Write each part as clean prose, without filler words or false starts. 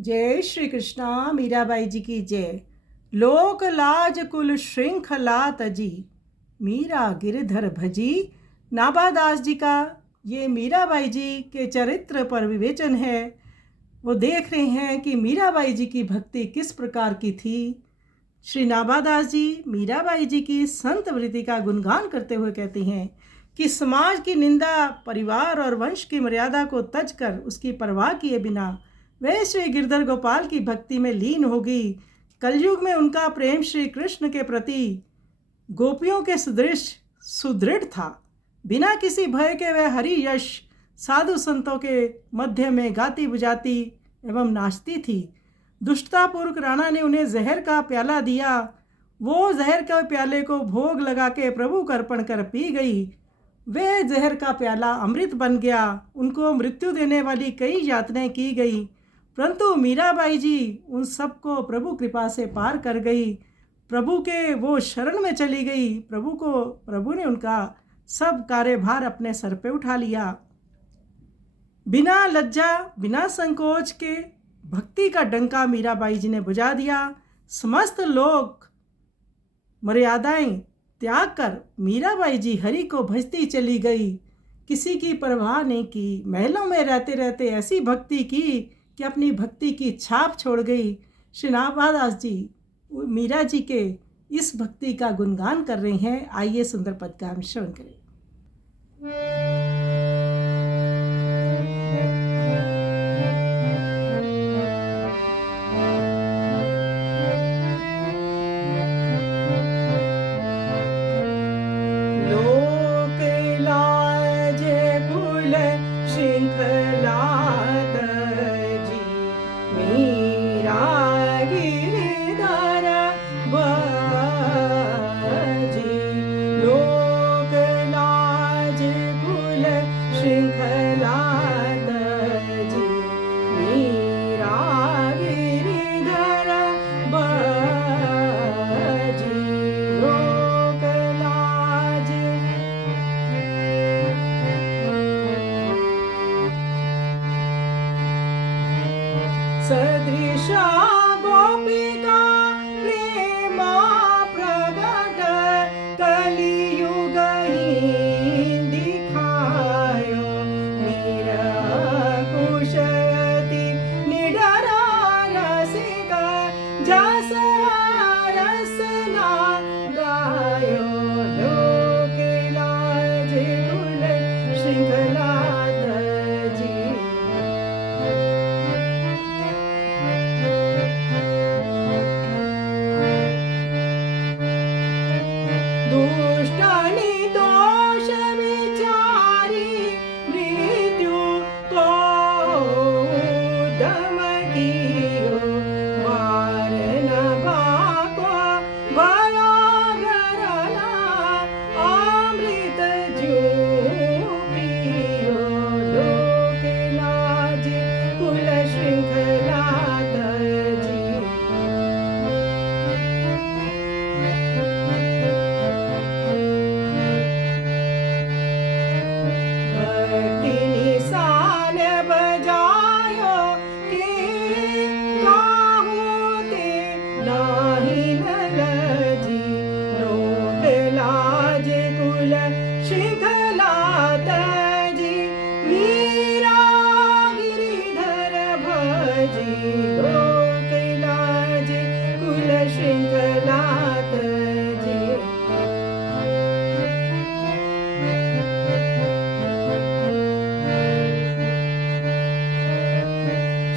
जय श्री कृष्णा। मीराबाई जी की जय। लोक लाज कुल श्रृंखला तजी, मीरा गिरधर भजी। नाभादास जी का ये मीराबाई जी के चरित्र पर विवेचन है। वो देख रहे हैं कि मीराबाई जी की भक्ति किस प्रकार की थी। श्री नाभादास जी मीराबाई जी की संत वृत्ति का गुणगान करते हुए कहते हैं कि समाज की निंदा, परिवार और वंश की मर्यादा को तज कर उसकी परवाह किए बिना वह श्री गिरधर गोपाल की भक्ति में लीन होगी। कलयुग में उनका प्रेम श्री कृष्ण के प्रति गोपियों के सदृश सुदृढ़ था। बिना किसी भय के वह हरि यश साधु संतों के मध्य में गाती बुझाती एवं नाचती थी। दुष्टतापूर्वक राणा ने उन्हें जहर का प्याला दिया। वो जहर के प्याले को भोग लगा के प्रभु को अर्पण कर पी गई। वह जहर का प्याला अमृत बन गया। उनको मृत्यु देने वाली कई यातनाएं की गई, परंतु मीराबाई जी उन सबको प्रभु कृपा से पार कर गई। प्रभु के वो शरण में चली गई। प्रभु ने उनका सब कार्यभार अपने सर पे उठा लिया। बिना लज्जा बिना संकोच के भक्ति का डंका मीराबाई जी ने बुझा दिया। समस्त लोग मर्यादाएं त्याग कर मीराबाई जी हरि को भजती चली गई। किसी की परवाह नहीं की। महलों में रहते रहते ऐसी भक्ति की कि अपनी भक्ति की छाप छोड़ गई। श्री नाभादास जी मीरा जी के इस भक्ति का गुणगान कर रहे हैं। आइए सुंदर पद का हम श्रवण करें। लोक लाज कुल श्रृंखला तजी, मीरा गिरधर भजी। लोक लाज कुल श्रृंखला तजी, मीरा गिरधर भजी। लोक लाज सदृशा गोपिका प्रेमा प्रगट, कलियुग ही दिखायो। निरकुशयति निडरा रसिका, जस रस ना गायो। लोक लाज कुल श्रृंखला तजी, दुष्टानि दोष विचारी मृत्यु को उद्यम कियो। वार न भाको भयो घरला, अमृत ज्यों पियो। लोक लाज कुल श्रृंखला तजी, भक्ति निशान बजायो के काहू ते नाही न लजी। लोक लाज कुल श्रृंखला तजी, मीरा गिरधर भजी। लोक लाज कुल श्रृंखला तजी,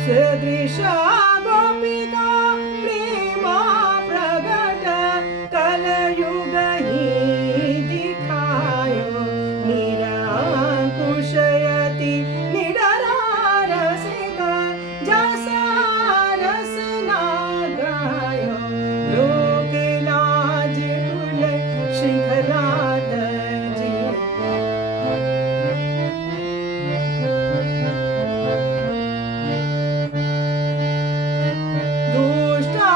सदृशा गोपिका प्रेमा प्रगट, कलयुग ही दिखायो। निरकुशयति निडरा रसिका, जस रस ना गायो। लोक लाज कुल श्रृंखला तजी, दुष्टा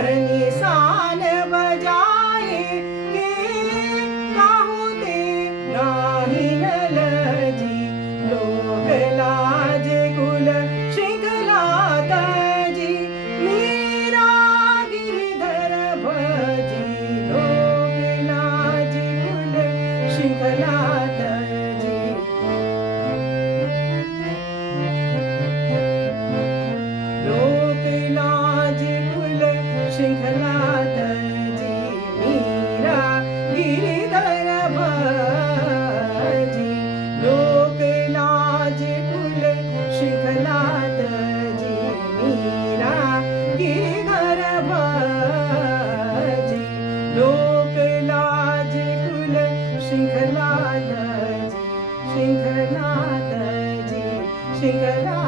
धनी सान बजाए के काहू ते नाही न लजी लोक लाज कुल श्रृंखला तजी मीरा गिरधर भजी लोक लाज कुल श्रृंखला तजी लोक लाज कुल श्रृंखला तजी मीरा गिरधर भजी लोक लाज कुल श्रृंखला तजी मीरा गिरधर भजी लोक लाज कुल श्रृंखला तजी श्रृंखला तजी श्रृंखला